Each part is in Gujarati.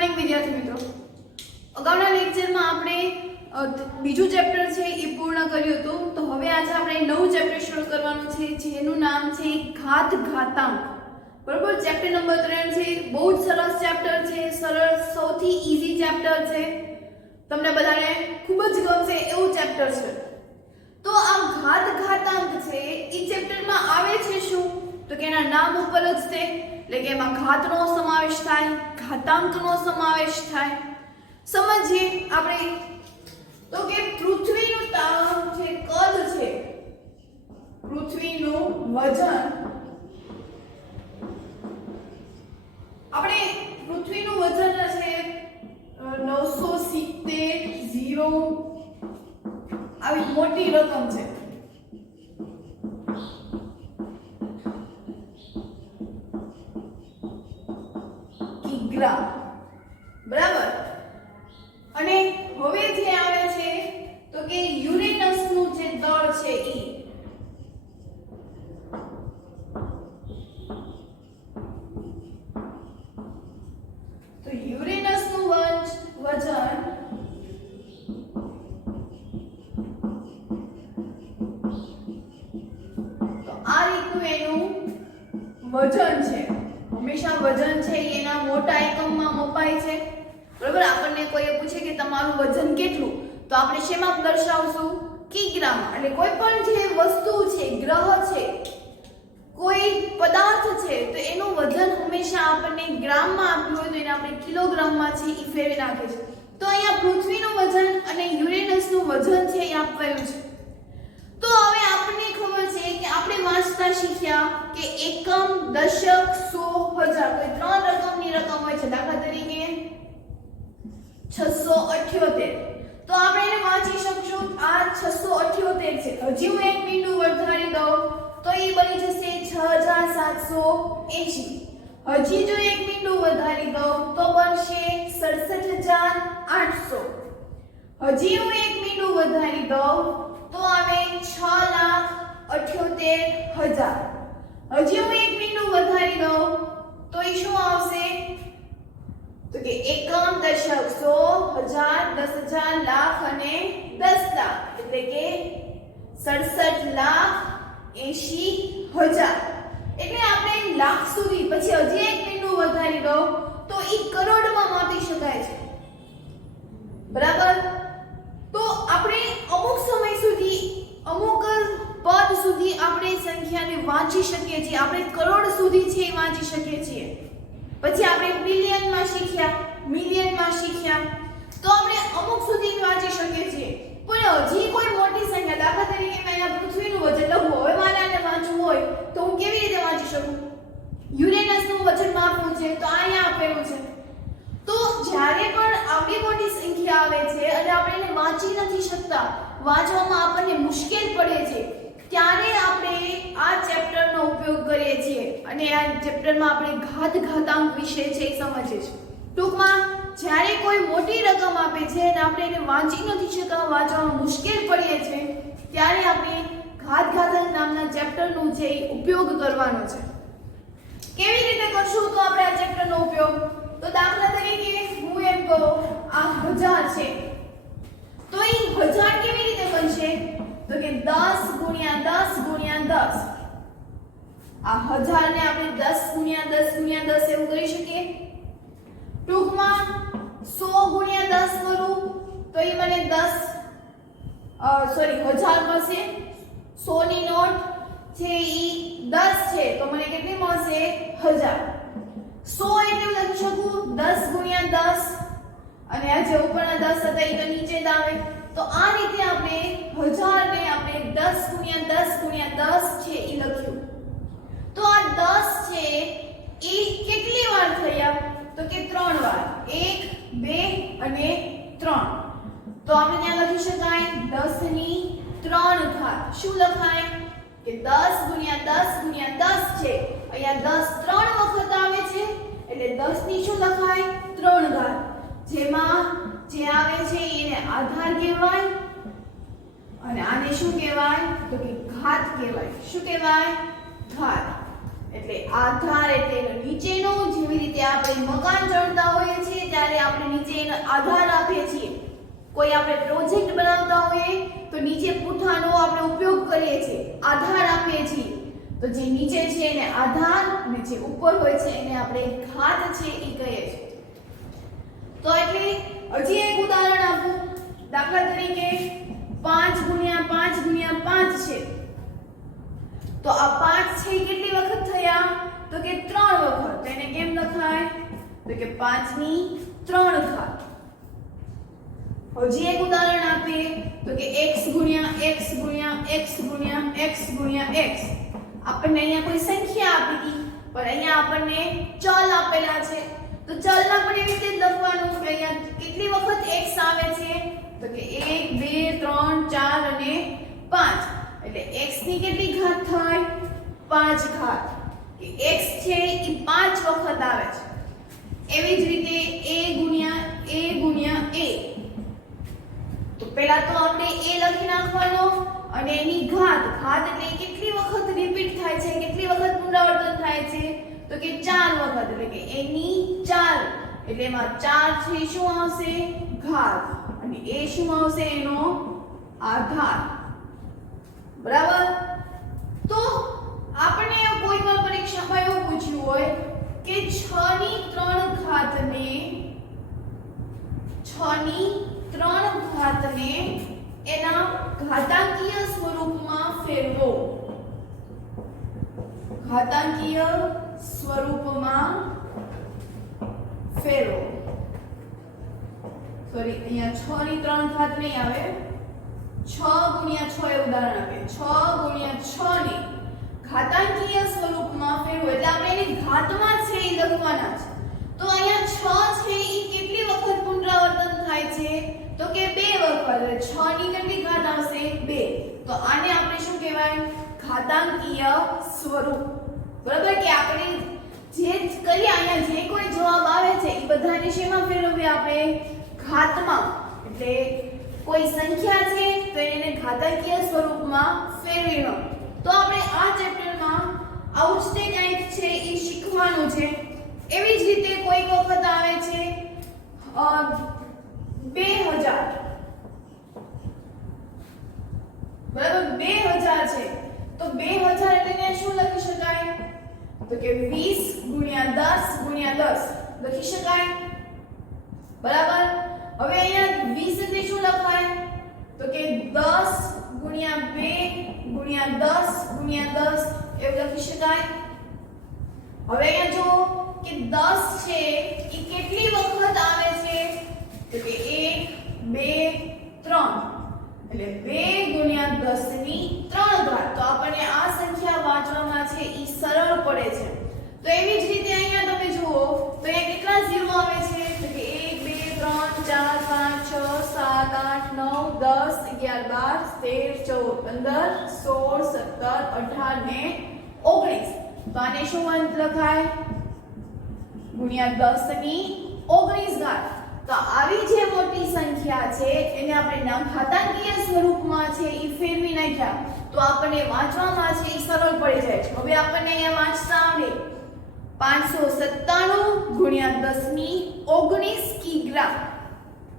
મોર્નિંગ વિદ્યાર્થી મિત્રો, અગાઉના લેક્ચરમાં આપણે બીજું ચેપ્ટર છે એ પૂર્ણ કર્યું હતું. તો હવે આજે આપણે નવું ચેપ્ટર શરૂ કરવાનું છે જેનું નામ છે ઘાત ઘાતાંક. બરોબર, ચેપ્ટર નંબર 3 છે. બહુ જ સરસ ચેપ્ટર છે, સરળ, સૌથી ઈઝી ચેપ્ટર છે, તમને બધાને ખૂબ જ ગમશે એવું ચેપ્ટર છે. તો આ ઘાત ઘાતાંક છે એ ચેપ્ટરમાં આવે છે શું? તો કે એના નામ ઉપર જ છે, એટલે કે એમાં ઘાતનો સમાવેશ થાય, ઘાતાંકનો સમાવેશ થાય. સમજીએ આપણે. તો કે પૃથ્વીનું તાણ છે, કદ છે, પૃથ્વીનું વજન, આપણે પૃથ્વીનું વજન છે 970 આવી મોટી રકમ છે. કિગ્રા, બરાબર. અને હવે જે આવે છે તો કે યુરેનસ નું જે દળ છે ઈ તો યુરેનસ નું વજન તો આ રીતનું એનું વજન છે. હંમેશા વજન છે એના મોટા એકમમાં મપાય છે. બરાબર, આપણને કોઈએ પૂછે કે તમારું વજન કેટલું, તો આપણે શેમાં દર્શાવશું? કિગ્રામાં. એટલે કોઈ પણ જે વસ્તુ છે, ગ્રહ છે, કોઈ પદાર્થ છે, તો એનું વજન હંમેશા આપણને ગ્રામમાં આપ્યું હોય તો એને આપણે કિલોગ્રામમાં છે એ ફેરવી નાખે છે. તો અહીંયા પૃથ્વીનું વજન અને યુરેનસનું વજન છે એ આપેલું છે. તો હવે આપણને ખબર છે કે આપણે વાંચતા શીખ્યા કે એકમ, દશક, સો, હજાર, કોઈ ત્રણ રકમની રકમ હોય છે. દાખલા તરીકે 678, તો આપણે એને વાંચી શકશું આ 678 છે. હજી હું એક બિંદુ વધારી દઉં તો એ બની જશે 6780. હજી જો એક બિંદુ વધારી દઉં તો બનશે 67800. હજી હું એક બિંદુ વધારી દઉં તો આવે 6,78,000. હજી હું એક બિંદુ વધારી દઉં તો એ શું આવશે? તો કે એકમ, દશક, સો, હજાર, 10,000, લાખ અને 10 લાખ, એટલે કે 67,80,000. એટલે આપણે લાખ સુધી, પછી હજી એક બિંદુ વધારી દો તો એ કરોડમાં માપી શકાય છે. બરાબર. તો આપણે અમુક સમય સુધી, અમુક પદ સુધી આપણે સંખ્યાને વાંચી શકીએ છીએ. આપણે કરોડ સુધી છે એ વાંચી શકીએ છીએ. પછી આપણે બિલિયનમાં શીખ્યા, મિલિયનમાં શીખ્યા, તો આપણે અમુક સુધી વાંચી શકીએ છીએ. પણ હજી કોઈ મોટી સંખ્યા, દાખલા તરીકે મેં અહીંયા પૃથ્વીનું વજન લખવું, હવે મારે આને વાંચવું હોય તો હું કેવી રીતે વાંચી શકું? યુરેનસનું વજન માપવું છે તો અહીંયા આપેલું છે. તો જ્યારે પણ આવી મોટી સંખ્યા આવે છે અને આપણે એને વાંચી નથી શકતા, વાંચવામાં આપણને મુશ્કેલ પડે છે, ત્યારે આપણે આ ચેપ્ટરનો ઉપયોગ કરીએ છીએ અને આ ચેપ્ટરમાં આપણે ઘાત ઘાતાંક વિશે છે એ સમજીએ છીએ. ટૂંકમાં જ્યારે કોઈ મોટી રકમ આપે છે અને આપણે એને વાંચી નથી શકતા, વાંચવામાં મુશ્કેલ પડીએ છે, ત્યારે આપણે ઘાત ઘાતાંક નામના ચેપ્ટરનો છે એ ઉપયોગ કરવાનો છે. કેવી રીતે કરશું તો આપણે આ ચેપ્ટરનો ઉપયોગ? તો દાખલા તરીકે હું એમ કહું આ 1000 છે, તો એ 1000 કેવી રીતે બનશે? તો કે 10 ગુણ્યા 10 ગુણ્યા 10. આ 1000 ને આપણે 10 ગુણ્યા 10 ગુણ્યા 10 એવું કરી શકીએ. ટૂંકમાં 100 ગુણ્યા 10 કરું તો એ મને 1000 મળશે. 100 ની નોટ છે ઈ 10 છે તો મને કેટલી મળશે? 1000. 100 એટલે લખી શકું 10 ગુણ્યા 10 અને આ જે ઉપરના 10 હતા એ તો નીચે જ આવે. તો આ રીતે આપણે 1000 ને આપણે 10 ગુણ્યા 10 ગુણ્યા 10 છે એ લખ્યું. તો આ 10 છે એ કેટલી વાર થયા? તો કે 3 વાર. 1, 2 અને 3. તો આપણે ત્યાં લખી શકાય 10 ની 3 ઘાત. શું લખાય? કે 10 ગુણ્યા 10 ગુણ્યા 10 છે. અહીંયા 10 3 વખત આવે છે એટલે 10 ની શું લખાય? 3 ઘાત. જેમાં જે આવે છે એને આધાર કહેવાય અને આને શું કહેવાય? તો કે ઘાત કહેવાય. શું કહેવાય? ઘાત. એટલે આધાર એટલે નીચેનો, જેવી રીતે આપણે મકાન ચણતા હોઈએ છીએ ત્યારે આપણે નીચે એનો આધાર આપીએ છીએ. કોઈ આપણે પ્રોજેક્ટ બનાવતા હોઈએ તો નીચે પુઠાનો આપણે ઉપયોગ કરીએ છીએ, આધાર આપીએ છીએ. તો જે નીચે છે એને આધાર અને જે ઉપર હોય છે એને આપણે ઘાત છે એ કહીએ છીએ. તો એટલે હજી એક ઉદાહરણ આપું. દાખલા તરીકે 5 ગુણ્યા 5 ગુણ્યા 5 છે. તો આ 5 છે કેટલી વખત થયા? તો કે 3 વખત. એને કેમ લખાય? તો કે 5 ની 3 ઘાત. હજી એક ઉદાહરણ આપીએ તો કે x ગુણ્યા x ગુણ્યા x ગુણ્યા x ગુણ્યા x. આપણને અહીંયા કોઈ સંખ્યા આપી હતી પણ અહીંયા આપણને ચલ આપેલા છે. તો ચલના પણ એવી રીતે લખવાનું કે અહીંયા કેટલી વખત x આવે છે? તો કે 1 2 3 4 અને 5. એટલે x ની કેટલી ઘાત થાય? 5 ઘાત. કે x છે એ 5 વખત આવે છે. એવી જ રીતે a ગુણ્યા a. તો પહેલા તો આપણે a લખી નાખવાનો અને એની ઘાત એટલે કેટલી વખત રિપીટ થાય છે, કેટલી વખત પુનરાવર્તન થાય છે? તો કે 4 વખત. એટલે કે a ની 4. એટલે એમાં 4 છે શું આવશે? ઘાત. અને a શું આવશે? એનો આધાર. બરાબર. તો આપણે કોઈ પણ પરીક્ષામાં એવું પૂછ્યું હોય કે 6 ની 3 ઘાતને 6 ની 3 ઘાતને એના ઘાતાંકીય સ્વરૂપમાં ફેરવો. ઘાતાંકીય સ્વરૂપમાં ફેરવો. સોરી, અહીંયા 6 ની 3 ઘાત નહીં આવે. 6 ગુણ્યા 6 એ ઉદાહરણ આપે. 6 ગુણ્યા 6 ની ઘાતાંકીય સ્વરૂપમાં ફેરવો. એટલે આપણે એની ઘાતમાં છે એ લખવાના છે. તો અહીંયા 6 છે એ કેટલી વખત પુનરાવર્તન થાય છે? તો કે 2 વખત. 6 ની કેટલી ઘાત આવશે? 2. તો આને આપણે શું કહેવાય? ઘાતાંકીય સ્વરૂપ. બરાબર. કે આપણે જે કરીએ અહીંયા જે કોઈ જવાબ આવે છે એ બધાને શેમાં ફેરવીએ? આપણે ઘાતમાં. એટલે કોઈ સંખ્યા છે તો એને ઘાતાંકીય સ્વરૂપમાં ફેરવીનો. તો આપણે આ ચેપ્ટરમાં આવું જ કંઈક છે એ શીખવાનું છે. એવી જ રીતે કોઈક વખત આવે છે 2000. બરાબર. 2000 છે તો 2000 એટલે શું લખી શકાય? તો કે 20 ગુણ્યા 10 ગુણ્યા 10 લખી શકાય. બરાબર. હવે અહીંયા 20 એટલે શું લખાય? તો કે 10 ગુણ્યા 2 ગુણ્યા 10 ગુણ્યા 10 એવું લખી શકાય. હવે અહીંયા જો કે 10 છે એ કેટલી વખત આવે છે? તો કે 1 2 3. એટલે 2 ગુણ્યા 10 ની 3 ઘાત. તો આપણને આ સંખ્યા વાંચવામાં છે એ સરળ પડે છે. તો એવી જ રીતે અહીંયા તમે જુઓ તો અહીંયા કેટલા ઝીરો આવે છે? તો કે 1 2 3 4 5 6 7 8 9 10 11 12 13 14 15 16 17 18 ને 19. તો આને શું અંત લખાય? ગુણ્યા 10 ની 19 ઘાત. તો આવી જે મોટી સંખ્યા છે એને આપણે ઘાતાંકીય સ્વરૂપમાં છે એ ફેરવી નાખ્યા તો આપણને વાંચવામાં છે એ સરળ પડી જાય છે. હવે આપણને અહીંયા વાંચતા આવડે 597 ગુણ્યા 10 ની 19 કિગ્રા.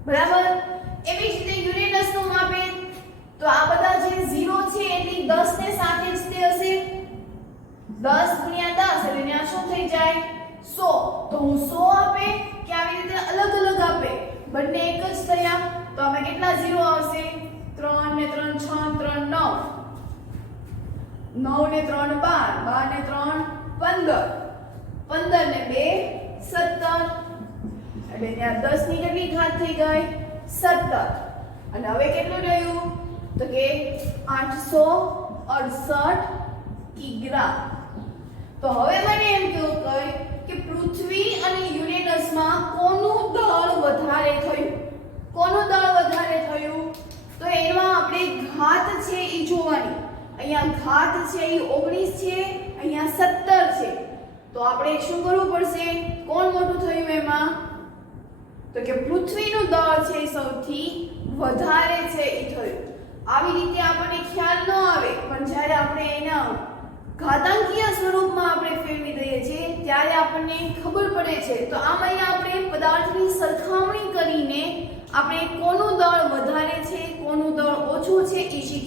બરાબર. એવી જ રીતે યુરેનસનું માપે તો આ બધા જે 0 છે એટલે 10 ને સાથે જ તે હશે. 10 ગુણ્યા 10 એટલે ત્યાં શું થઈ જાય? 100. તો હું 100 આપે કે આવી રીતે અલગ અલગ આપે? બંને એક જ થયા. તો આમાં કેટલા 0 આવશે? 3 ને 3 6 3 9 9 ને 3 12 12 ને 3 15 15 ને 2 17. એટલે ત્યાં 10 ની કેટલી ઘાત થઈ ગઈ? 17. અને હવે કેટલું રહ્યું? તો કે 868 કિગ્રા. તો હવે મને એમ કહ્યું કે પૃથ્વી અને યુરેનસમાં કોનું દળ વધારે થયું? કોનું દળ વધારે થયું? તો એમાં આપણે ઘાત છે એ જોવાની. અહીંયા ઘાત છે એ 19 છે, અહીંયા 17 છે. તો આપણે શું કરવું પડશે? કોણ મોટું થયું એમાં? તો કે પૃથ્વીનું દળ છે એ સૌથી વધારે છે એ થયું. આવી રીતે આપણને ખ્યાલ ન આવે પણ જ્યારે આપણે એના ઘાતાંકીય સ્વરૂપમાં આપણે ફેરવી દઈએ છીએ ત્યારે આપણને ખબર પડે છે. તો આમ અહીંયા આપણે પદાર્થની સરખામણી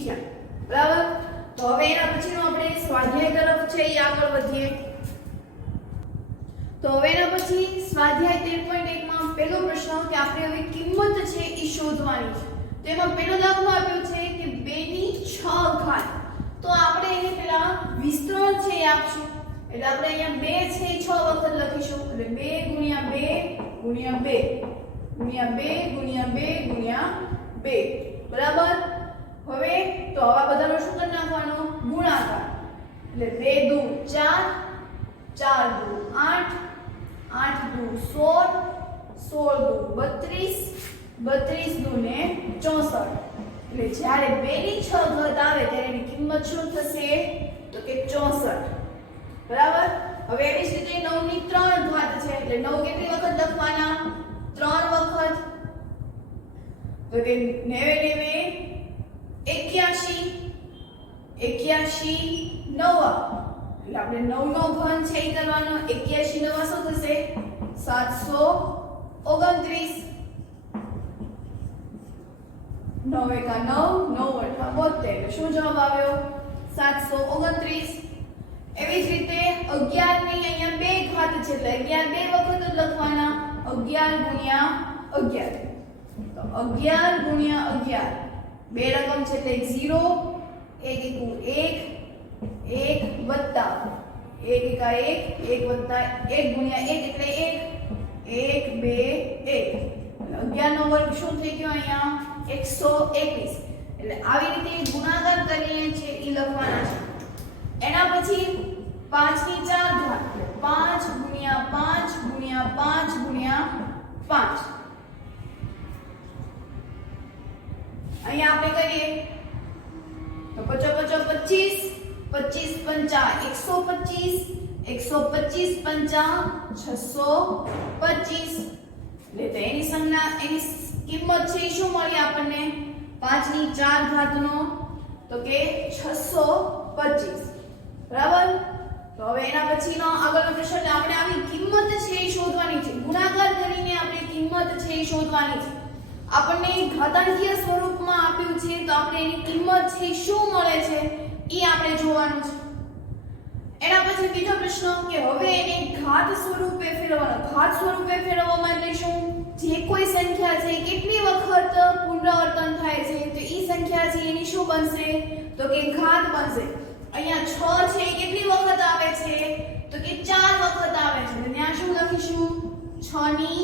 થયા બરાબર તો હવે એના પછીનો આપણે સ્વાધ્યાય તરફ છે એ આગળ વધીએ તો હવે એના પછી સ્વાધ્યાય 13.1 માં પહેલો પ્રશ્ન કે આપણે હવે કિંમત છે એ શોધવાની છે તો એમાં પહેલો દાખલો આપ્યો છે કે 2 ની 6 ઘાત તો આપણે એને પેલા વિસ્તરણ છે એ આપશું એટલે આપણે અહીંયા 2 છે 6 વખત લખીશું એટલે 2 ગુણ્યા 2 ગુણ્યા 2 ગુણ્યા 2 ગુણ્યા 2 ગુણ્યા 2 બરાબર હવે તો આવા બધાનો શું કરી નાખવાનો ગુણાકાર એટલે 2 દુ 4 4 દુ 8 8 દુ 16 16 દુ 32 32 દુ ને 64 એટલે જ્યારે 2 ની 6 ઘાત આવે ત્યારે એની કિંમત શું થશે તો કે 64 બરાબર હવે એવી જ રીતે 9 ની 3 ઘાત છે એટલે 9 કેટલી વખત લખવાના 3 વખત તો કે 90 81 81 નવા એટલે આપણે 9 નો ઘન છે એ કરવાનો 81 નવા શું થશે 729 9 એકા 9 9 અઠા 72 એટલે શું જવાબ આવ્યો 729 એવી જ રીતે 11 ની અહીંયા 2 ઘાત છે એટલે 11 2 વખત જ લખવાના 11 ગુણ્યા 11 તો 11 ગુણ્યા 11 બે રકમ છે એટલે 0 1 એકુ 1 1 વત્તા 1 એકા 1 1 વત્તા 1 ગુણ્યા 1 એટલે 1 1 2 1 11 નો વર્ગ શું થઈ ગયો અહીંયા 121 એટલે આવી રીતે ગુણાકાર કરીએ છે એ લખવાના છે એના પછી 5 ની 4 ઘાત 5 ગુણ્યા 5 ગુણ્યા 5 ગુણ્યા 5 અહીંયા આપણે કરીએ તો 55 25 25 પંચા 125 125 પંચા 625 એટલે તો એની સંજ્ઞા એની કિંમત છે શું મળી આપણને 5 ની 4 ઘાતનો તો કે 625 બરાબર તો હવે એના પછીનો આગળનો પ્રશ્ન આપણે આવી કિંમત છે એ શોધવાની છે ગુણાકાર કરીને આપણે કિંમત છે એ શોધવાની છે આપણને ઘાતાંકીય સ્વરૂપમાં આપ્યું છે તો આપણે એની કિંમત છે શું મળે છે એ આપણે જોવાનું છે એના પછી બીજો પ્રશ્ન કે હવે એને ઘાત સ્વરૂપે ફેરવવાનો ઘાત સ્વરૂપે ફેરવવા માટે શું જે કોઈ સંખ્યા છે કેટલી વખત પુનરાવર્તન થાય છે તો એ સંખ્યા છે એની શું બનશે તો કે ઘાત બનશે અહીંયા 6 છે કેટલી વખત આવે છે તો કે 4 વખત આવે છે તો ત્યાં શું લખીશું 6 ની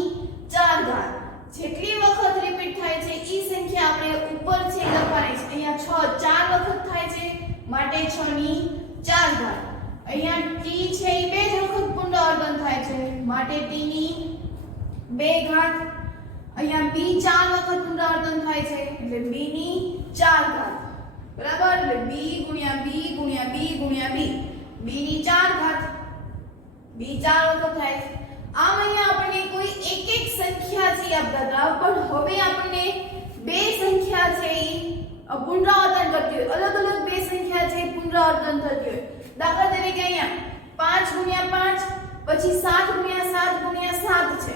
4 ઘાત જેટલી વખત રિપીટ થાય છે ઈ સંખ્યા આપણે ઉપર છે લખવાની છે અહીંયા 6 4 વખત થાય છે માટે 6 ની 4 ઘાત અહીંયા t છે એ બે જ વખત પુનરાવર્તન થાય છે માટે t ની 2 ઘાત અહીંયા b 4 વખત પુનરાવર્તન થાય છે એટલે b ની 4 ઘાત બરાબર એટલે b ગુણ્યા b ગુણ્યા b ગુણ્યા b b ની 4 ઘાત b 4 વખત થાય છે આમ અહીંયા આપણને કોઈ એક સંખ્યા છે આપતા હતા પણ હવે આપણને બે સંખ્યા છે એ પુનરાવર્તન કરતી હોય અલગ અલગ બે સંખ્યા છે પુનરાવર્તન થતી હોય દાખલા તરીકે અહીંયા 5 ગુણ્યા 5 પછી 7 ગુણ્યા 7 ગુણ્યા 7 છે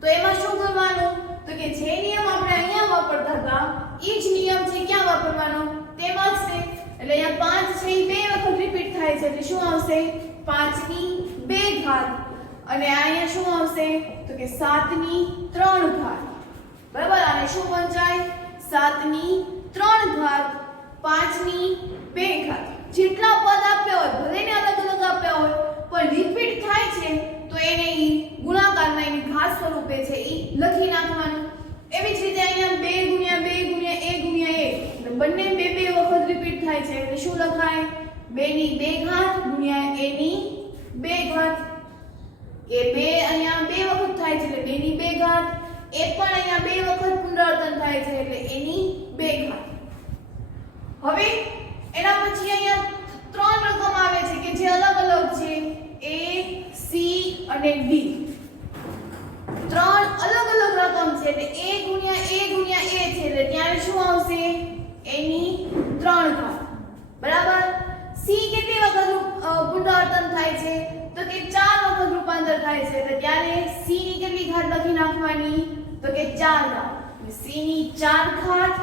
તો એમાં શું કરવાનું તો કે જે નિયમ આપણે અહીંયા વાપરતા હતા એ જ નિયમ છે ક્યાં વાપરવાનો તેમાં જ છે એટલે અહીંયા 5 છે એ બે વખત રિપીટ થાય છે એટલે શું આવશે 5 ની 2 ઘાત અને અહીંયા શું આવશે તો કે 7 ની 3 ઘાત બરાબર આને શું વંચાય 7 ની 3 ઘાત 5 ની 2 ઘાત જેટલા પદ આપ્યા હોય ભલે ને અલગ અલગ આપ્યા હોય પણ રિપીટ થાય છે તો એને ઈ ગુણાકારમાં એની ઘાત સ્વરૂપે છે ઈ લખી નાખવાનું એવી જ રીતે અહીંયા 2 ગુણ્યા 2 ગુણ્યા 1 ગુણ્યા 1 બંને બે બે વખત રિપીટ થાય છે એટલે શું લખાય 2 ની 2 ઘાત ગુણ્યા a ની 2 ઘાત કે 2 અહીંયા 2 વખત થાય છે એટલે 2 ની 2 ઘાત એ પણ અહીંયા 2 વખત પુનરાવર્તન થાય છે એટલે એની 2 ઘાત હવે એના પછી અહીંયા ત્રણ રકમ આવે છે કે જે અલગ અલગ છે a c અને d ત્રણ અલગ અલગ રકમ છે એટલે a ગુણ્યા a ગુણ્યા a છે એટલે ત્યારે શું આવશે a ની 3 ઘાત બરાબર c કેટલી વખત પુનરાવર્તન થાય છે તો કે 4 વખત રૂપાંતર થાય છે એટલે ત્યારે c ની કેટલી ઘાત લખી નાખવાની તો કે 4 ઘાત c ની 4 ઘાત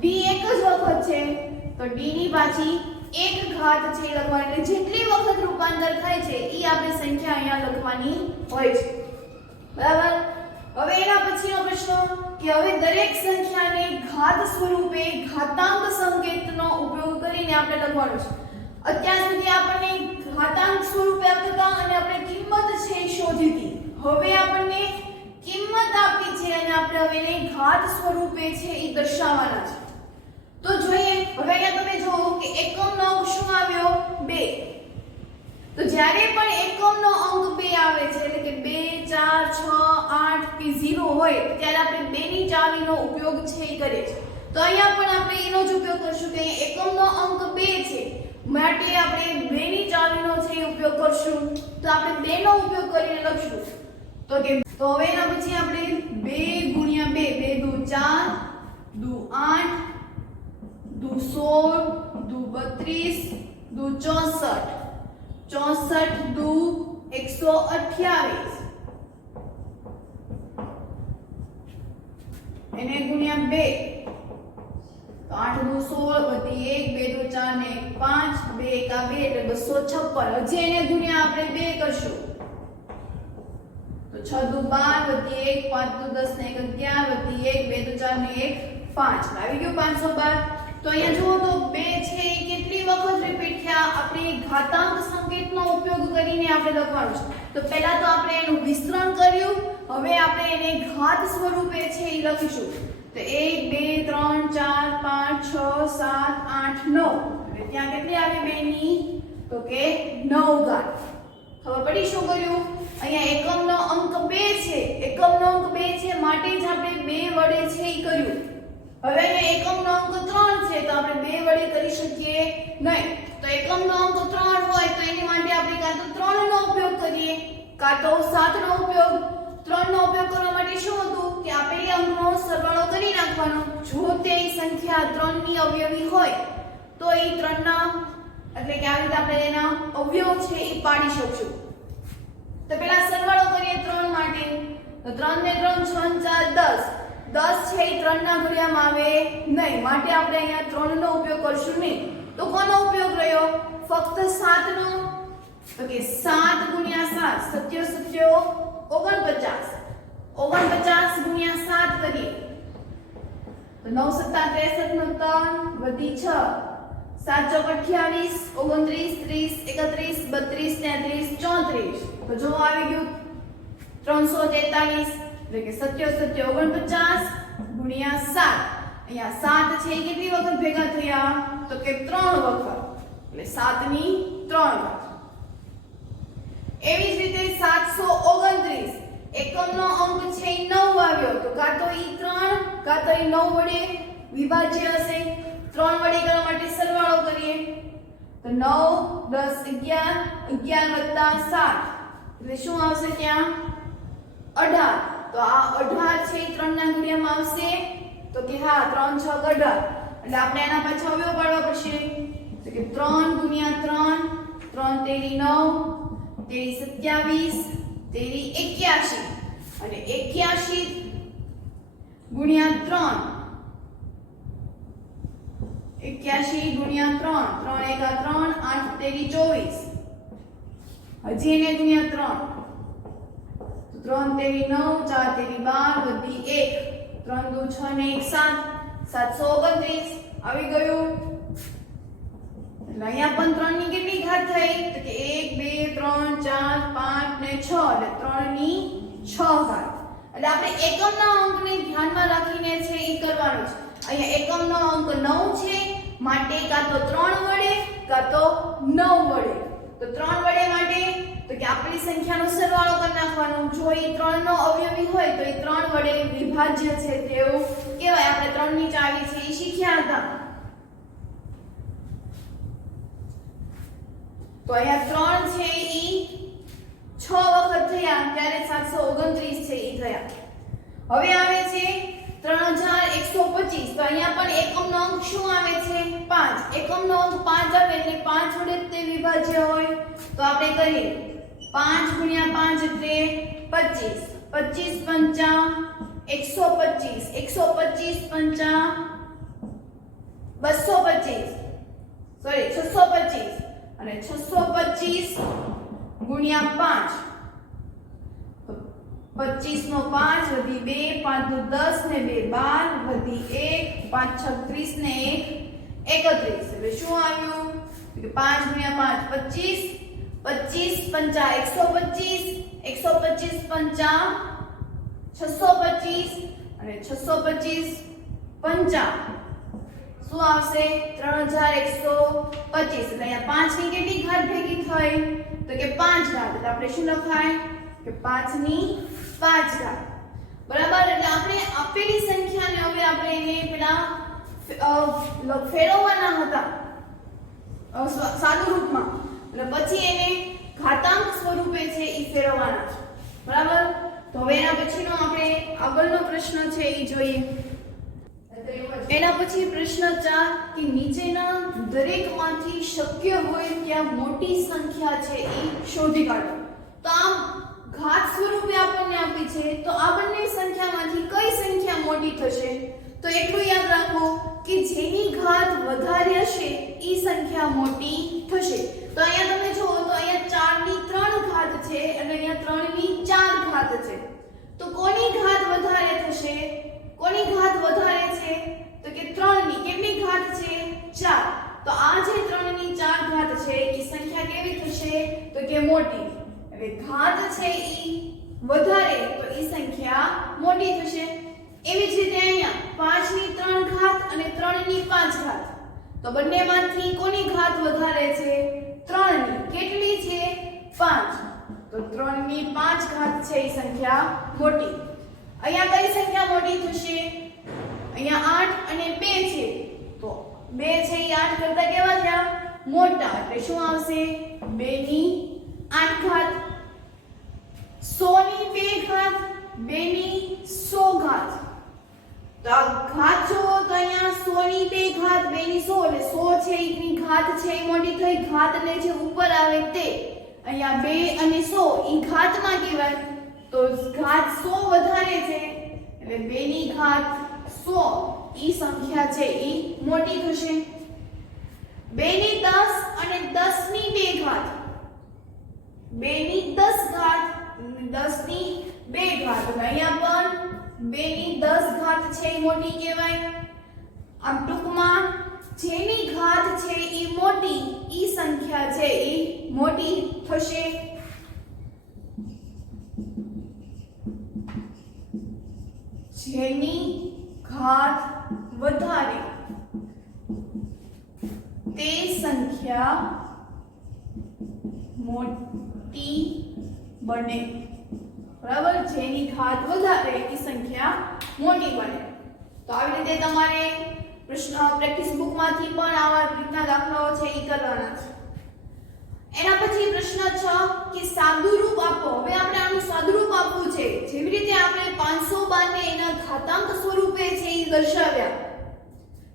d એક જ વખત છે તો d ની પાછી એક ઘાત છે એ લખવાની, એટલે જેટલી વખત રૂપાંતર થાય છે એ આપણે સંખ્યા અહીંયા લખવાની હોય છે, બરાબર। હવે એના પછીનો પ્રશ્ન કે હવે દરેક સંખ્યાને ઘાત સ્વરૂપે ઘાતાંક સંકેતનો ઉપયોગ કરીને આપણે લખવાનું છે। અત્યાર સુધી આપણને ઘાતાંક સ્વરૂપે આપતા અને આપણે કિંમત છે એ શોધી હતી, હવે આપણને કિંમત આપી છે અને આપણે હવે એને ઘાત સ્વરૂપે છે એ દર્શાવવાના છે। તો જોઈએ, હવે અહીંયા તમે જુઓ કે એકમનો અંક શું આવ્યો 2, તો જ્યારે પણ એકમનો અંક 2 આવે છે એટલે કે 2 4 6 8 કે 0 હોય ત્યારે આપણે 2 ની ચાવીનો ઉપયોગ છે એ કરીએ છીએ। તો અહીંયા પણ આપણે એનો જ ઉપયોગ કરશું કે એકમનો અંક 2 છે માટે આપણે 2 ની ચાવીનો છે એ ઉપયોગ કરશું, તો આપણે 2 નો ઉપયોગ કરીને લખશું। તો કે તો હવે એના પછી આપણે 2 ગુણ્યા 2, 2 દુ 4 દુ 8 દુ 16 દુ 32 દુ 64 64 દુ 128 એને ગુણ્યા 2, તો 8 દુ 16 વધી 1 2 દુ 4 ને 5 2 એકા 2 એટલે 256, હજી એને ગુણ્યા આપણે 2 કરશું તો 6 દુ 12 વધી 1 5 દુ 10 ને 11 વધી 1 2 દુ 4 ને 1 5 આવી ગયું 512। તો અહીંયા જુઓ તો 2 છે એ કેટલી વખત રિપીટ થયા, આપણે ઘાતાંક સંકેતનો ઉપયોગ કરીને આપણે લખવાનું છે। તો પહેલા તો આપણે એનું વિસ્તરણ કર્યું, હવે આપણે એને ઘાત સ્વરૂપે છે એ લખીશું। તો 1 2 3 4 5 6 7 8 9 એટલે ત્યાં કેટલી આવી 2 ની, તો કે 9 ઘાત। ખબર પડી શું કર્યું, અહીંયા એકમનો અંક 2 છે, એકમનો અંક 2 છે માટે જ આપણે 2 વડે છે એ કર્યું। હવે અહીંયા એકમનો અંક 3 છે તો આપણે 2 વડે કરી શકીએ નહીં, તો એકમનો અંક 3 હોય તો એની માટે આપણે કાં તો 3 નો ઉપયોગ કરીએ કાં તો 7 નો ઉપયોગ। 3 નો ઉપયોગ કરવા માટે શું હતું કે આપેલી અંકનો સરવાળો કરી નાખવાનો, જો તે સંખ્યા 3 ની અવયવી હોય તો એ 3 ના એટલે કે આવી રીતે આપણે એના અવયવ છે એ પાડી શકશું। તો પહેલા સરવાળો કરીએ 3 માટે, તો 3 ને 3 6 4 10 10 છે એ 3 ના ઘડિયામાં આવે નહીં માટે આપણે અહીંયા 3 નો ઉપયોગ કરશું નહીં, તો કોનો ઉપયોગ રહ્યો ફક્ત 7 નો, તો કે 7 ગુણ્યા 7 77 49 49 ગુણ્યા 7 કરીએ તો 9 7 63 નો 3 વધી 6 7 ચોક 28 29 30 31 32 33 34, તો જો આવી ગયું 343 એટલે કે 77 49 ગુણ્યા 7, અહીંયા 7 છે એ કેટલી વખત ભેગા થયા તો કે 3 વખત, એટલે 7 ની 3 ઘાત। એવી જ રીતે 729 એકમનો અંક છે એ 9 આવ્યો તો કાં તો ઈ 3 કાં તો ઈ 9 વડે વિભાજ્ય હશે। 3 વડે કરવા માટે સરવાળો કરીએ તો 9 10 11 11 7 એટલે શું આવશે ત્યાં 18, તો આ 18 છે એ 3 ના ઘડિયામાં આવશે, તો કે હા 3 6 18 એટલે આપણે એના પાછા અવયવ પાડવા પડશે, તો કે 3 ગુણ્યા 3 3 તેરી 9 તેરી 27 તેરી 81 અને 81 ગુણ્યા 3 81 ગુણ્યા 3 3 એકા 3 8 તેરી 24 હજી એને ગુણ્યા 3 તેરી 9 4 તેરી 12 વધી 1 3 દુ 6 ને 1 7 729 આવી ગયું। એટલે અહીંયા પણ 3 ની કેટલી ઘાત થઈ તો કે 1 2 3 4 5 ને 6 એટલે 3 ની 6 ઘાત। એટલે આપણે એકમના અંકને ધ્યાનમાં રાખીને છે એ કરવાનું છે। અહીંયા એકમનો અંક 9 છે માટે કાં તો 3 વડે કાં તો 9 વડે, તો 3 વડે માટે તો કે આપેલી સંખ્યાનો સરવાળો કરી નાખવાનો, જો એ 3 નો અવયવી હોય તો એ 3 વડે વિભાજ્ય છે તેવું કહેવાય। આપણે 3 ની ચાવી છે એ શીખ્યા હતા। તો અહીંયા 3 છે એ 6 વખત થયા ત્યારે 729 છે એ થયા। હવે આવે છે 3125, તો અહીંયા પણ એકમનો અંક શું આવે છે 5, એકમનો અંક 5 આવે એટલે 5 વડે તે વિભાજ્ય હોય, તો આપણે કરીએ 5 ગુણ્યા 5 એટલે 25 25 પંચા 125 125 પંચા 225 સોરી 625 અને 625 ગુણ્યા 5 25 નો 5 વધી 2 5 નું 10 ને 2 12 વધી 1 5 36 ને 1 31 હવે શું આવ્યું કે 5 ગુણ્યા 5 25 25 પંચા 125 125 પંચા 625 અને 625 પંચા શું આવશે 3125 એટલે અહીંયા 5 ની કેટલી ઘાત ભેગી થઈ તો કે 5 ઘાત એટલે આપણે શું લખાય કે 5 ની 5 ઘાત બરાબર એટલે આપણે આપેલી સંખ્યાને હવે આપણે એને પેલા ફેરવવાના હતા સાદુ રૂપમાં એટલે પછી એને ઘાતાંક સ્વરૂપે છે ઈ ફેરવવાના છે બરાબર તો હવે એના પછીનો આપણે આગળનો પ્રશ્ન છે ઈ જોઈએ એના પછી પ્રશ્ન 4 કે નીચેના દરેકમાંથી શક્ય હોય ત્યાં મોટી સંખ્યા છે ઈ શોધી કાઢો તો આમ ઘાત સ્વરૂપે આપણને આપી છે તો આ બંને સંખ્યામાંથી કઈ સંખ્યા મોટી થશે તો એટલું યાદ રાખો કે જેની ઘાત વધારે હશે ઈ સંખ્યા મોટી થશે તો અહીંયા તમે જુઓ તો અહીંયા 4 ની 3 ઘાત છે અને અહીંયા 3 ની 4 ઘાત છે તો કોની ઘાત વધારે થશે કોની ઘાત વધારે છે તો કે 3 ની કેટલી ઘાત છે 4 તો આ જે 3 ની 4 ઘાત છે ઈ સંખ્યા કેવી થશે તો કે મોટી હવે ઘાત છે ઈ વધારે તો ઈ સંખ્યા મોટી થશે એવી જ રીતે અહીંયા 5 ની 3 ઘાત અને 3 ની 5 ઘાત તો બંનેમાંથી કોની ઘાત વધારે છે 3 ની કેટલી છે 5 તો 3 ની 5 ઘાત છે ઈ સંખ્યા મોટી અહીંયા કઈ સંખ્યા મોટી થશે અહીંયા 8 અને 2 છે તો 2 છે ઈ 8 કરતા કેવા થયા મોટા એટલે શું આવશે 2 ની 8 ઘાત 100 ની 2 ઘાત 2 ની 100 ઘાત તો આ ઘાત જો તો અહીંયા 100 ની 2 ઘાત 2 ની 100 એટલે 100 છે ઈની ઘાત છે ઈ મોટી થઈ ઘાત એટલે જે ઉપર આવે તે અહીંયા 2 અને 100 ઈ ઘાતમાં કહેવાય તો ઘાત 100 વધારે છે એટલે 2 ની ઘાત 100 ઈ સંખ્યા છે ઈ મોટી થશે 2 ની 10 અને 10 ની 2 ઘાત 2 ની 10 ઘાત 10 ની 2 ઘાત અહીંયા પણ 2 ની 10 ઘાત છે ઈ મોટી કહેવાય આમ ટૂંકમાં જેની ઘાત છે ઈ મોટી ઈ સંખ્યા છે ઈ મોટી થશે જેની ઘાત વધારે તે સંખ્યા મોટી બને બરાબર જેની ઘાત વધારે એ સંખ્યા મોટી બને તો આવી રીતે તમારે પ્રશ્ન પ્રેક્ટિસ બુક માંથી પણ આવા રીતના દાખલાઓ છે ઈ કરવાના છે એના પછી પ્રશ્ન 6 કે સાદુરૂપ આપો હવે આપણે આનું સાદુરૂપ આપવું છે જેવી રીતે આપણે 512 ને એના ઘાતાંક સ્વરૂપે છે ઈ દર્શાવ્યા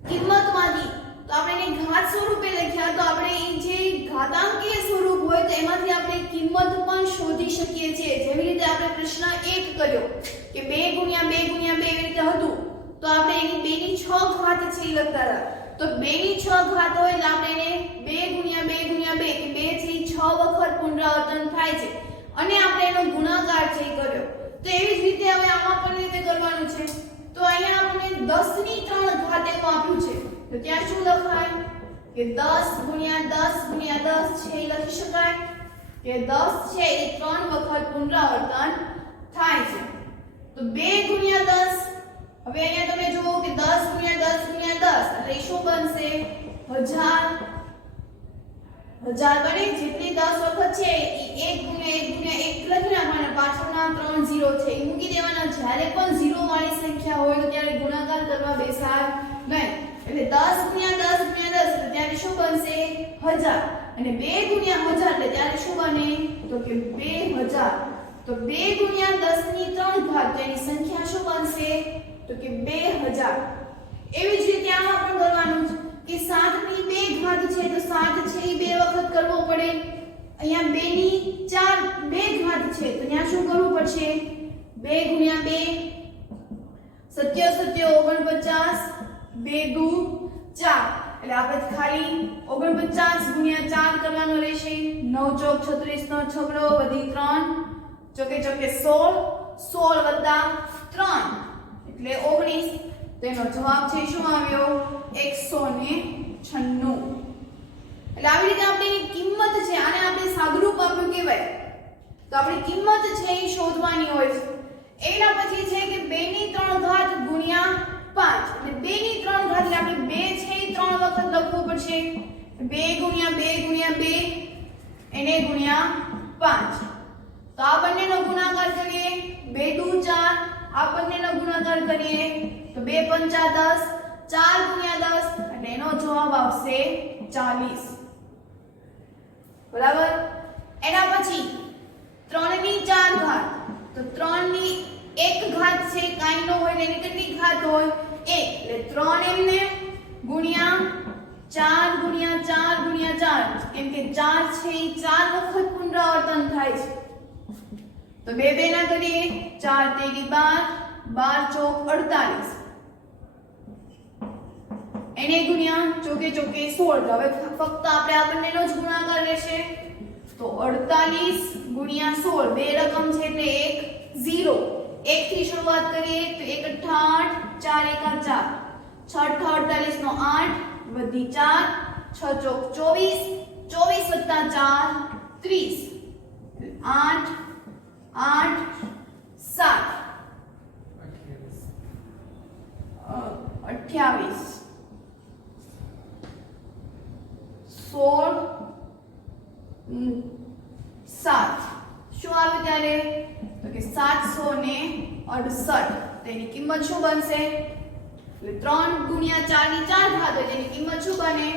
કિંમતમાંથી તો આપણે એને ઘાત સ્વરૂપે લખ્યા તો આપણે ઈ જે ઘાતાંકીય સ્વરૂપ હોય તો એમાંથી આપણે કિંમત પણ શોધી શકીએ છીએ જેવી રીતે આપણે પ્રશ્ન 1 કર્યો કે 2 ગુણ્યા 2 ગુણ્યા 2 એવી રીતે હતું તો આપણે એની 2 ની 6 ઘાત છે ઈ લખતા હતા તો 2 ની 6 ઘાત હોય એટલે આપણે એને 2 ગુણ્યા 2 ગુણ્યા 2 કે 2 છે ઈ 6 વખત પુનરાવર્તન થાય છે અને આપણે એનો ગુણાકાર છે ઈ કર્યો તો એવી જ રીતે હવે આમાં પણ રીતે કરવાનું છે તો અહીંયા આપણે 10 ની 3 ઘાત એવું આપ્યું છે તો ત્યાં શું લખાય કે 10 ગુણ્યા 10 ગુણ્યા 10 છે ઈ લખી શકાય કે 10 છે ઈ 3 વખત પુનરાવર્તન થાય છે તો 2 ગુણ્યા 10 હવે અહીંયા તમે જુઓ કે 10 ગુણ્યા 10 ગુણ્યા 10 એટલે શું બનશે 1000 બને જેટલી 10 વખત છે ઈ 1 ગુણ્યા 1 ગુણ્યા 1 લખી નાખવાના પાછળના 3 0 છે ઈ મૂકી દેવાના જ્યારે પણ 0 વાળી સંખ્યા હોય તો ત્યારે ગુણાકાર કરવા બેસાડ નહીં એટલે 10 ગુણ્યા 10 ગુણ્યા 10 એટલે ત્યારે શું બનશે 1000 અને 2 ગુણ્યા 1000 એટલે ત્યારે શું બને તો કે 2000 તો 2 ગુણ્યા 10 ની 3 ઘાત તો એની સંખ્યા શું બનશે તો કે 2000 એવી જ રીતે આમાં પણ કરવાનું છે કે 7 ની 2 ઘાત છે તો 7 છે ઈ 2 વખત કરવો પડે અહીંયા 2 ની 4 2 ઘાત છે તો ત્યાં શું કરવું પડશે 2 ગુણ્યા 2 સત્ય 49 2 દુ 4 એટલે આપણે ખાલી 49 ગુણ્યા 4 કરવાનો રહેશે. 9 ચોક 36 નો છગડો વધી 3 ચોકે ચોકે 16 16 વત્તા 3 એટલે 19. તેનો જવાબ છે શું આવ્યો 196. એટલે આવી રીતે આપણે એની કિંમત છે આને આપણે સાદુરૂપ આપ્યું કહેવાય. તો આપણી કિંમત છે એ શોધવાની હોય છે. એના પછી છે કે 2 ની 3 ઘાત ગુણ્યા 5 અને 2 ની 3 ઘાત એટલે આપણે 2 છે એ 3 વખત લખવું પડશે. 2 ગુણ્યા 2 ગુણ્યા 2 એને ગુણ્યા 5. તો આ બંનેનો ગુણાકાર કરીએ 2 દુ 4 આ બંનેનો ગુણાકાર કરીએ તો 2 પંચા 10 4 ગુણ્યા 10 એટલે એનો જવાબ આવશે 40. બરાબર. એના પછી 3 ની 4 ઘાત તો 3 ની 1 ઘાત છે કાઈ ન હોય એટલે કેટલી ઘાત હોય 1 એટલે 3 એમને ગુણ્યા 4 ગુણ્યા 4 ગુણ્યા 4 કેમ કે 4 છે એ 4 વખત પુનરાવર્તન થાય છે. તો 2 2 ના કરીએ 4 તેરી 12 12 ચોક 48 એને ગુણ્યા ચોકે ચોકે 16. હવે ફક્ત આપણે આ બંનેનો જ ગુણાકાર રહેશે. તો 48 ગુણ્યા 16 બે રકમ છે એટલે 1 0 1 થી શરૂઆત કરીએ તો 1 8 4 1 4 6 48 નો 8 વધી 4 6 ચોક 24 24 4 30 8 8 7 28 16 7 શું આવ્યું ત્યારે તો કે 768. તેની કિંમત શું બનશે એટલે 3 ગુણ્યા 4 ની 4 ઘાત એટલે તેની કિંમત શું બને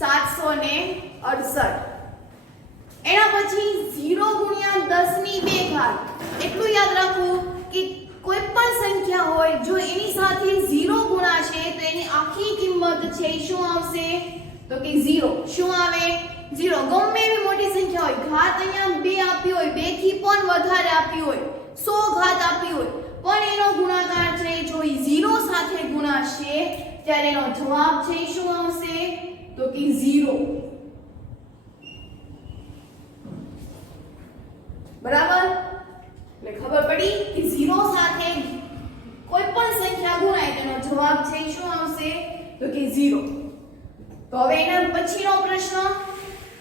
768. એના પછી 0 ગુણ્યા 10 ની 2 ઘાત. એટલું યાદ રાખવું કે કોઈ પણ સંખ્યા હોય જો એની સાથે 0 ગુણાશે તો એની આખી કિંમત છે શું આવશે તો કે 0. શું આવે 0. ગમે એવી મોટી સંખ્યા હોય ઘાત અહીંયા 2 આપી હોય 2 થી પણ વધારે આપી હોય 100 ઘાત આપી હોય પણ એનો ગુણાકાર છે જો 0 સાથે ગુણાશે ત્યારે એનો જવાબ છે શું આવશે તો કે 0. બરાબર. એટલે ખબર પડી કે 0 સાથે કોઈ પણ સંખ્યા ગુણાય તેનો જવાબ છે શું આવશે તો કે 0. તો હવે એના પછીનો પ્રશ્ન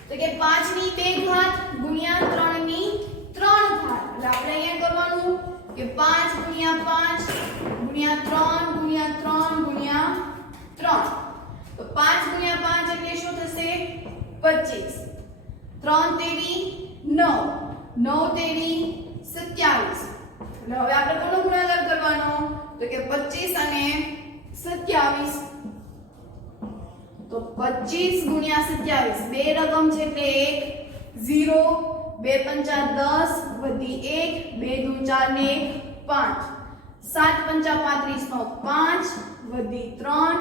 તો કે 5 ની 2 ઘાત ગુણ્યા 3 ની 3 ઘાત. એટલે આપણે અહીંયા કરવાનું કે 5 ગુણ્યા 5 ગુણ્યા 3 ગુણ્યા 3 ગુણ્યા 3. તો 5 ગુણ્યા 5 એટલે શું થશે 25. 3 તેરી 9 9 તેરી 27. એટલે હવે આપણે કોનો ગુણાકાર કરવાનો તો કે 25 અને 27. તો 25 ગુણ્યા 27 બે રકમ છે એટલે 1 0 2 પંચા 10 વધી 1 2 દુ 4 ને 1 5 7 પંચા 35 નો 5 વધી 3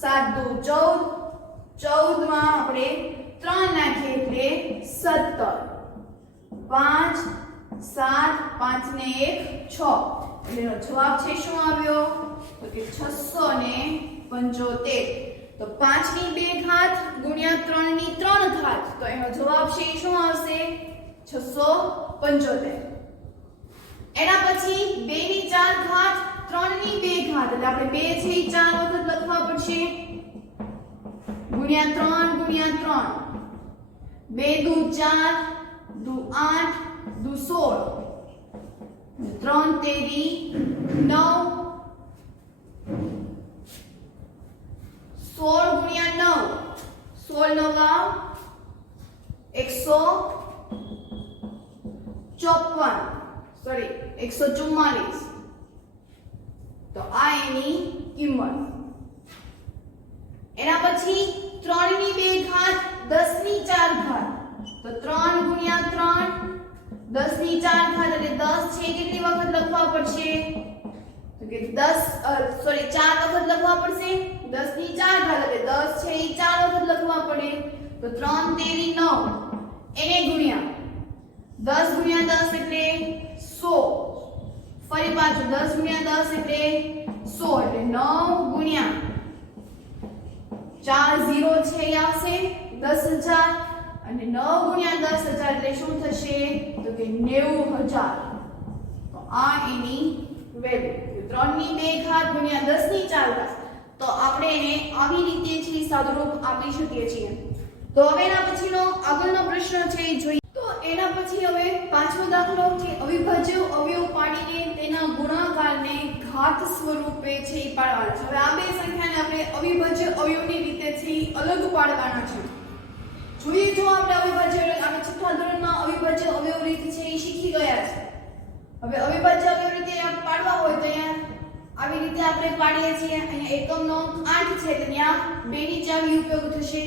7 દુ 14 14 માં આપણે 3 નાખીએ એટલે 17 5 7 5 ને 1 6 એટલે એનો જવાબ છે શું આવ્યો તો કે 675. તો 5 ની 2 ઘાત ગુણ્યા 3 ની 3 ઘાત તો એનો જવાબ છે શું આવશે 675. એના પછી 2 ની 4 ઘાત 3 ની 2 ઘાત એટલે આપણે 2 છે એ 4 વખત લખવા પડશે ગુણ્યા 3 ગુણ્યા 3 2 દુ 4 દુ 8 દુ 16 3 તેરી 9 16 ગુણ્યા 9 16 નવા 144 તો આ એની કિંમત. એના પછી 3 ની 2 ઘાત 10 ની 4 ઘાત તો 3 ગુણ્યા 3 10 ની 4 ઘાત એટલે 10 છે કેટલી વખત લખવા પડશે તો કે 4 વખત લખવા પડશે 10 ની 4 ઘાત એટલે 10 છે એ 4 વખત લખવા પડે તો 3 તેરી 9 એને ગુણ્યા 10 ગુણ્યા 10 એટલે 100 ફરી પાછું 10 ગુણ્યા 10 એટલે 100 એટલે 9 ગુણ્યા 4 4 0 છે એ આવશે 10,000 અને 9 ગુણ્યા 10,000 એટલે શું થશે તો કે 90,000. તો આ એની વેલ્યુ 3 ની 2 ઘાત ગુણ્યા 10 ની 4 ઘાત. તો આપણે એને આવી રીતે છે સાદુરૂપ આપી શકીએ છીએ. તો હવે એના પછીનો આગળનો પ્રશ્ન છે એ જોઈએ. તો એના પછી હવે પાંચમો દાખલો કે અવિભાજ્ય અવયવ પાડીને તેના ગુણાકારને ઘાત સ્વરૂપે છે એ પાડવાનો છે. હવે આ બે સંખ્યાને આપણે અવિભાજ્ય અવયવની રીતે છે અલગ પાડવાના છે. જોઈએ જો આપણે અવિભાજ્ય આપણે છઠ્ઠા ધોરણમાં અવિભાજ્ય અવયવ રીત છે એ શીખી ગયા છે. હવે અવિભાજ્ય અવયવ રીતે પાડવા હોય તો અહીંયા આવી રીતે આપણે પાડીએ છીએ. અહીંયા એકમનો અંક 8 છે તો ત્યાં 2 ની ચાવી ઉપયોગ થશે.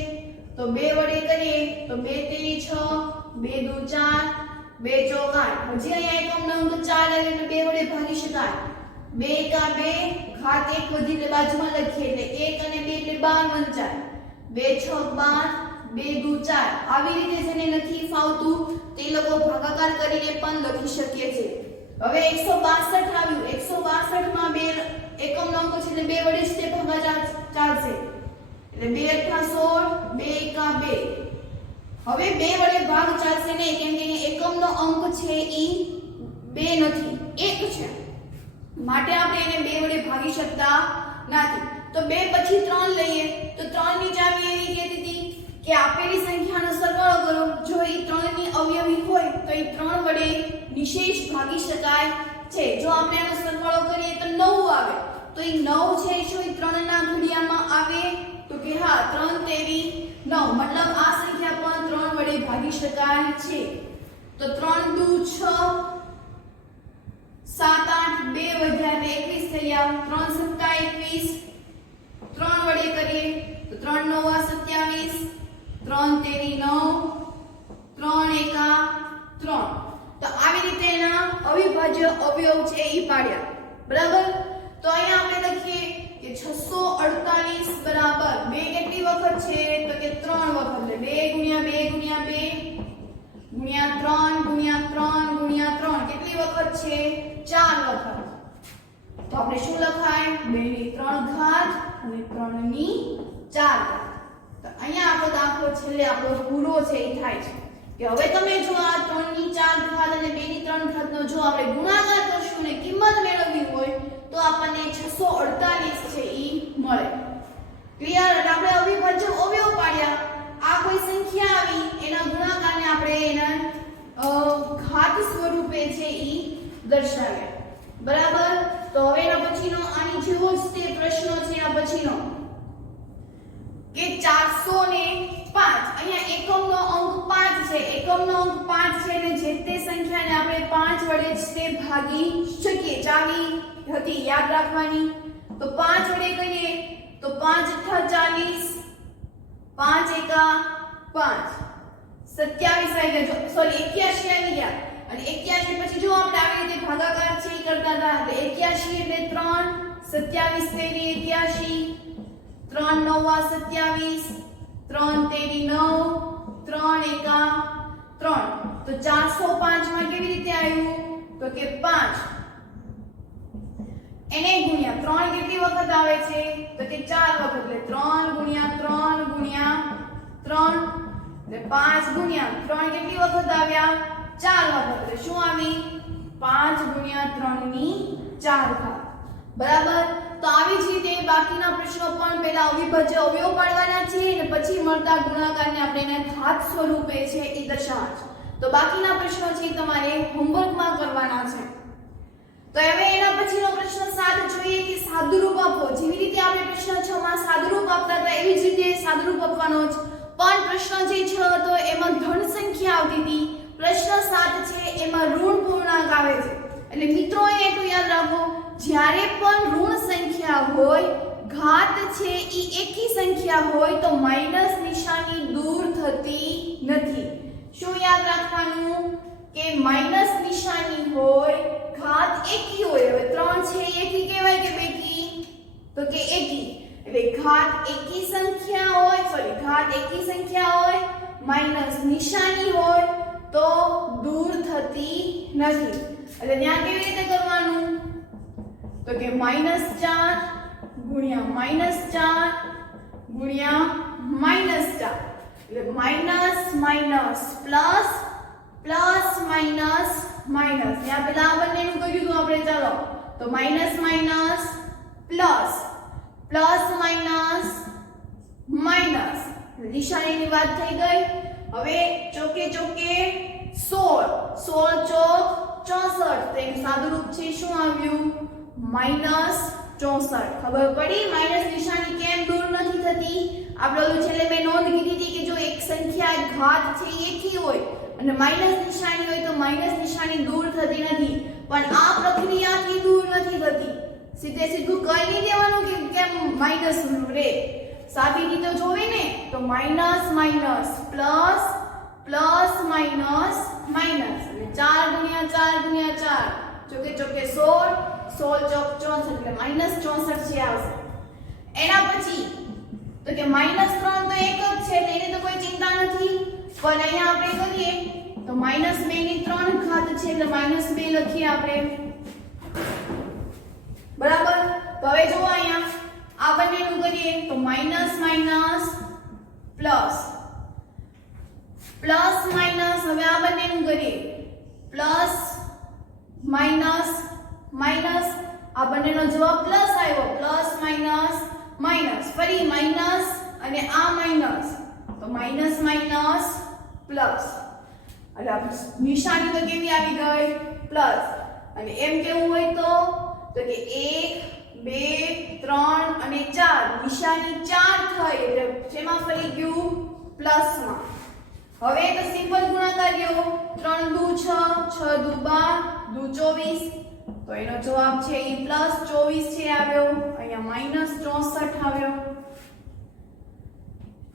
તો 2 વડે કરીએ તો 2 તેરી 6 2 દુ 4 2 ચોક 8. હજી અહીંયા એકમનો અંક 4 આવે એટલે 2 વડે ભાગી શકાય. 2 એકા 2 ઘાત 1 વધી એટલે બાજુમાં લખીએ એટલે 1 અને 2 એટલે 12 વંચાય. 2 6 12 2 દુ 4. આવી રીતે જેને નથી ફાવતું તે લોકો ભાગાકાર કરીને પણ લખી શકીએ છે. હવે 162 આવ્યું. 162 માં 2 એકમનો અંક છે એટલે 2 વડે જ તે ભાગાકાર ચાલશે. એટલે 2 અઠા 16 2 એકા 2. હવે 2 વડે ભાગ ચાલશે નહીં કેમ કે એકમનો અંક છે ઈ 2 નથી 1 છે. માટે આપણે એને 2 વડે ભાગી શકતા નથી. તો 2 પછી 3 લઈએ તો 3 ની ચાવી એવી કહેતી હતી કે આપેલી સંખ્યાનો સરવાળો કરો. જો એ 3 ની અવયવી હોય તો એ 3 વડે નિશેષ ભાગી શકાય છે. જો આપણે એનો સરવાળો કરીએ તો 9 આવે. તો એ 9 છે શું એ 3 ના ઘડિયામાં આવે તો કે હા 3 તેરી 9 મતલબ આ સંખ્યા પણ 3 વડે ભાગી શકાય છે. તો 3 દુ 6 7 8 2 વધ્યા એટલે 21 થયા. 3 સત્તા 21 3 વડે કરીએ તો 3 9 27 3 તેરી 9 3 એકા 3. તો આવી રીતે એના અવિભાજ્ય અવયવ છે એ પાડ્યા. બરાબર. તો અહીંયા આપણે લખીએ કે 648 બરાબર 2 કેટલી વખત છે તો કે 3 વખત. એટલે 2 ગુણ્યા 2 ગુણ્યા 2 ગુણ્યા 3 ગુણ્યા 3 ગુણ્યા 3 કેટલી વખત છે 4 વખત. તો આપણે શું લખાય 2 ની 3 ઘાત અને 3 ની 4 ઘાત. તો અહીંયા આપણો દાખલો છેલ્લે આપણો પૂરો છે એ થાય છે કે હવે તમે જો આ 3 ની 4 ઘાત અને 2 ની 3 ઘાત નો જો આપણે ગુણાકાર કરશું ને કિંમત મેળવવી હોય તો આપણને 648 છે ઈ મળે. ક્લિયર. એટલે આપણે અવિભાજ્ય અવયવ પાડ્યા. આ કોઈ સંખ્યા આવી એના ગુણાકારને આપણે એના ઘાત સ્વરૂપે છે ઈ દર્શાવ્યા. બરાબર. તો હવે એના પછીનો આની જેવો જ તે પ્રશ્ન છે આ પછીનો કે 405. અહીંયા એકમનો અંક 5 છે. એકમનો અંક 5 છે એટલે જે તે સંખ્યાને આપણે 5 વડે જ તે ભાગી શકીએ. ચાવી હતી યાદ રાખવાની. તો 5 વડે કરીએ તો 5 અઠા 40 5 એકા 5 27 આવી ગયા. સોરી 81 આવી ગયા. અને 81 પછી જો આપણે આવી રીતે ભાગાકાર છે એ કરતા હતા એટલે 81 એટલે 3 27 તેરી 81 3 9 27 3 તેરી 9 3 એકા 3. તો 405 માં કેવી રીતે આવ્યું તો કે 5 એને ગુણ્યા 3 કેટલી વખત આવે છે તો કે 4 વખત. એટલે 3 ગુણ્યા 3 ગુણ્યા 3 એટલે 5 ગુણ્યા 3 કેટલી વખત આવ્યા 4 વખત. એટલે શું આવી 5 ગુણ્યા 3 ની 4 ઘાત. બરાબર. તો આવી જ રીતે બાકીના પ્રશ્નો પણ પહેલા અવિભાજ્ય અવયવ પાડવાના છે અને પછી મળતા ગુણાકારને આપણે એને ઘાત સ્વરૂપે છે એ દર્શાવવાના છે. તો બાકીના પ્રશ્નો છે તમારે હોમવર્કમાં કરવાના છે. તો હવે એના પછીનો પ્રશ્ન 7 જોઈએ કે સાદુરૂપ આપો. જેવી રીતે આપણે પ્રશ્ન 6 માં સાદુરૂપ આપતા હતા એવી જ રીતે સાદુરૂપ આપવાનો છે. પણ પ્રશ્ન જે 6 હતો એમાં ધન સંખ્યા આવતી હતી. પ્રશ્ન 7 છે એમાં ઋણ પૂર્ણાંક આવે છે. એટલે મિત્રો એટલું યાદ રાખો જ્યારે પણ ઋણ સંખ્યા હોય ઘાત છે ઈ એકી સંખ્યા હોય તો માઈનસ નિશાની દૂર થતી નથી. શું યાદ રાખવાનું કે માઈનસ નિશાની હોય ઘાત એકી હોય. હવે 3 છે એકી કહેવાય કે બેકી તો કે એકી. એટલે ઘાત એકી સંખ્યા હોય ઘાત એકી સંખ્યા હોય માઈનસ નિશાની હોય તો દૂર થતી નથી. એટલે ત્યાં કેવી રીતે કરવાનું તો કે -4 ગુણ્યા -4 ગુણ્યા -4 એટલે minus minus plus plus minus minus ત્યાં પેલા આ બંનેનું કર્યું તો આપણે ચાલો તો minus minus plus plus minus minus નિશાનીની વાત થઈ ગઈ હવે ચોકે ચોકે 16 16 ચોક 64 તેનું સાદું રૂપ છે શું આવ્યું -64 ખબર પડી માઈનસ નિશાની કેમ દૂર નથી થતી આપણે ઓલું છેલ્લે મેં નોંધ કીધી હતી કે જો એક સંખ્યા ઘાત છે એકી હોય અને માઈનસ નિશાની હોય તો માઈનસ નિશાની દૂર થતી નથી પણ આ પ્રક્રિયાથી દૂર નથી થતી સીધે સીધું કહી નહીં દેવાનું કે કેમ માઈનસ રે સાબિતી તો જોવે ને તો minus minus plus plus minus minus અને 4 ગુણ્યા 4 ગુણ્યા 4 ચોકે ચોકે 16 16 ચોક 64 એટલે -64 છે આવશે એના પછી તો કે -3 તો એક જ છે એટલે એની તો કોઈ ચિંતા નથી પણ અહીંયા આપણે કરીએ તો -2 ની 3 ઘાત છે એટલે -2 લખીએ આપણે બરાબર તો હવે જો અહીંયા આ બંનેનું કરીએ તો minus minus plus plus minus હવે આ બંનેનું કરીએ પ્લસ માઈનસ માઈનસ આ બંનેનો જવાબ પ્લસ આવ્યો પ્લસ માઈનસ માઈનસ ફરી માઈનસ અને આ માઈનસ તો માઈનસ માઈનસ પ્લસ એટલે નિશાની તો કેવી આવી ગઈ પ્લસ અને એમ કેવું હોય તો કે 1 2 3 અને 4 નિશાની 4 થઈ એટલે જેમાં ફરી ગયું પ્લસમાં હવે તો સિમ્પલ ગુણાકાર ગયો 3 દુ 6 6 દુ 12 દુ 24 તો એનો જવાબ છે એ +24 છે આવ્યો અહીંયા -64 આવ્યો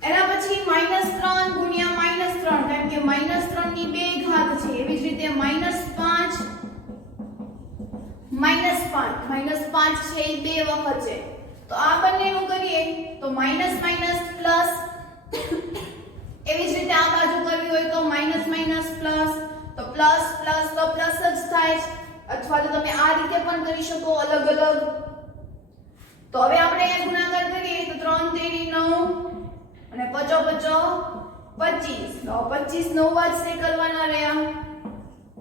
એના પછી -3 ગુણ્યા -3 કારણ કે -3 ની બે ઘાત છે એવી જ રીતે -5 -5 છે એ બે વખત છે તો આ બંનેનું કરીએ તો માઈનસ માઈનસ પ્લસ એવી જ રીતે આ બાજુ કરવી હોય તો માઈનસ માઈનસ પ્લસ તો પ્લસ પ્લસ તો પ્લસ જ થાય અથવા તો તમે આ રીતે પણ કરી શકો અલગ અલગ તો હવે આપણે અહીંયા ગુણાકાર કરીએ તો 3 તેરી 9 અને 5 5 25 9 જ સે કરવાના રહ્યા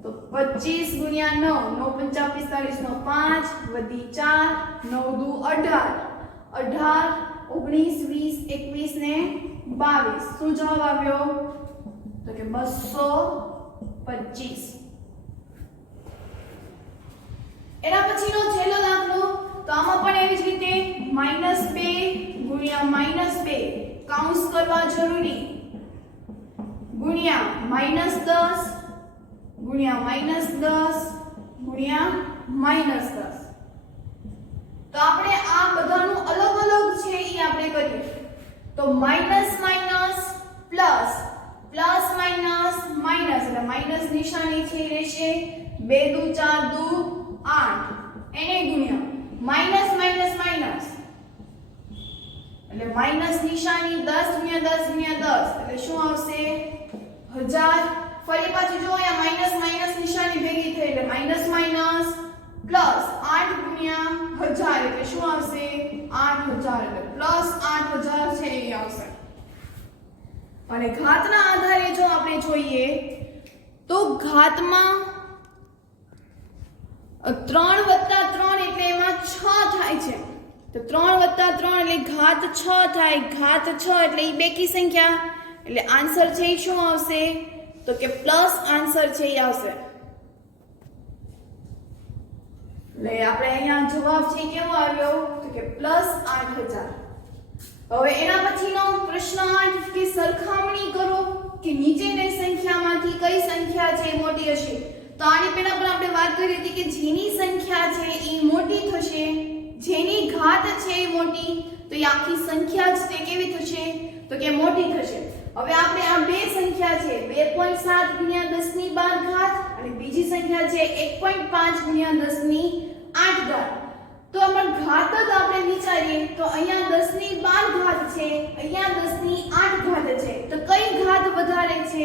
તો 25 ગુણ્યા 9 9 5 45 નો 5 વધી 4 9 દુ 18 18 19 20 21 ને 22 શું જવાબ આવ્યો તો કે 225 એના પછીનો છેલ્લો દાખલો તો આમાં પણ એવી જ રીતે -2 ગુણ્યા -2 કાઉન્સ કરવા જરૂરી ગુણ્યા -10 ગુણ્યા -10 ગુણ્યા -10 તો આપણે આ બધાનું અલગ અલગ છે એ આપણે કરીએ તો minus minus plus plus minus minus એટલે માઈનસ નિશાની છે રહેશે 2 દુ 4 દુ 8 એને ગુણ્યા માઈનસ માઈનસ માઈનસ એટલે માઈનસ નિશાની 10 ગુણ્યા 10 ગુણ્યા 10 એટલે શું આવશે 1000 ફરી પાછું જો અહીંયા માઈનસ માઈનસ નિશાની ભેગી થઈ એટલે માઈનસ માઈનસ પ્લસ 8 ગુણ્યા 1000 એટલે શું આવશે 8000 એટલે પ્લસ 8000 છે એ આવશે અને ઘાતના આધારે જો આપણે જોઈએ તો ઘાતમાં 3 વત્તા 3 એટલે એમાં 6 થાય છે તો 3 વત્તા 3 એટલે ઘાત 6 થાય ઘાત 6 એટલે એ બેકી સંખ્યા એટલે આન્સર છે એ શું આવશે તો કે પ્લસ આન્સર છે એ આવશે એટલે આપણે અહીંયા જવાબ છે કેવો આવ્યો તો કે પ્લસ 8000 હવે એના પછીનો પ્રશ્ન 8 કે સરખામણી કરો કે નીચેની સંખ્યામાંથી કઈ સંખ્યા છે મોટી હશે તો આની પહેલા પણ આપણે વાત કરી હતી કે જેની સંખ્યા છે એ મોટી થશે જેની ઘાત છે એ મોટી તો એ આખી સંખ્યા જ તે કેવી થશે તો કે મોટી થશે હવે આપણે આ બે સંખ્યા છે 2.7 ગુણ્યા 10 ની 12 ઘાત અને બીજી સંખ્યા છે 1.5 ગુણ્યા 10 ની 8 ઘાત તો આપણે ઘાત જ આપણે વિચારીએ તો અહીંયા 10 ની 12 ઘાત છે અહીંયા 10 ની 8 ઘાત છે તો કઈ ઘાત વધારે છે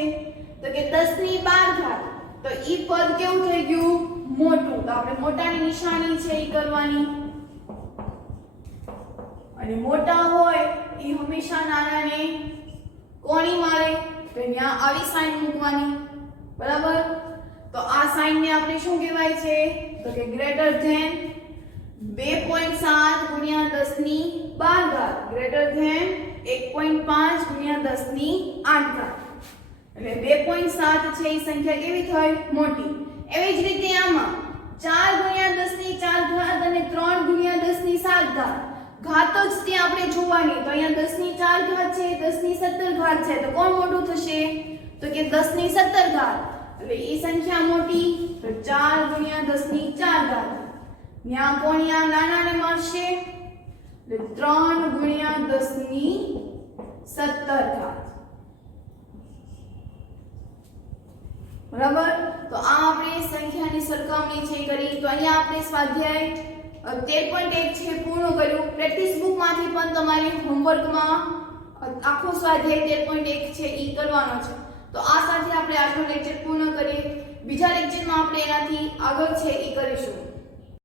તો કે 10 ની 12 ઘાત તો ઈ પદ કેવું થઈ ગયું મોટું તો આપણે મોટાની નિશાની છે ઈ કરવાની અને મોટા હોય એ હંમેશા નાનાને કોની મારે તો ત્યાં આવી સાઈન મૂકવાની બરાબર તો આ સાઈન ને આપણે શું કહેવાય છે તો કે ગ્રેટર ધેન 2.7 ગુણ્યા 10 ની 12 ઘાત ગ્રેટર ધેન 1.5 ગુણ્યા 10 ની 8 ઘાત એટલે 2.7 છે એ સંખ્યા કેવી થઈ મોટી એવી જ રીતે આમાં 4 ગુણ્યા 10 ની 4 ઘાત અને 3 ગુણ્યા 10 ની 7 ઘાત ઘાત જ તે આપણે જોવાની તો અહીંયા 10 ની 4 ઘાત છે 10 ની 17 ઘાત છે તો કોણ મોટું થશે તો કે 10 ની 17 ઘાત એટલે એ સંખ્યા મોટી તો 4 ગુણ્યા 10 ની 4 ઘાત ત્યાં કોણ આ નાનાને મળશે એટલે 3 ગુણ્યા 10 ની 17 ઘાત બરાબર તો આ આપણે સંખ્યાની સરખામણી છે કરી તો અહીંયા આપણે સ્વાધ્યાય 13.1 છે પૂર્ણ કર્યું પ્રેક્ટિસ બુક માંથી પણ તમારે હોમવર્કમાં આખો સ્વાધ્યાય 13.1 છે ઈ કરવાનો છે તો આ સાથે આપણે આજનો લેક્ચર પૂર્ણ કરીએ બીજા લેક્ચરમાં આપણે એનાથી આગળ છે ઈ કરીશું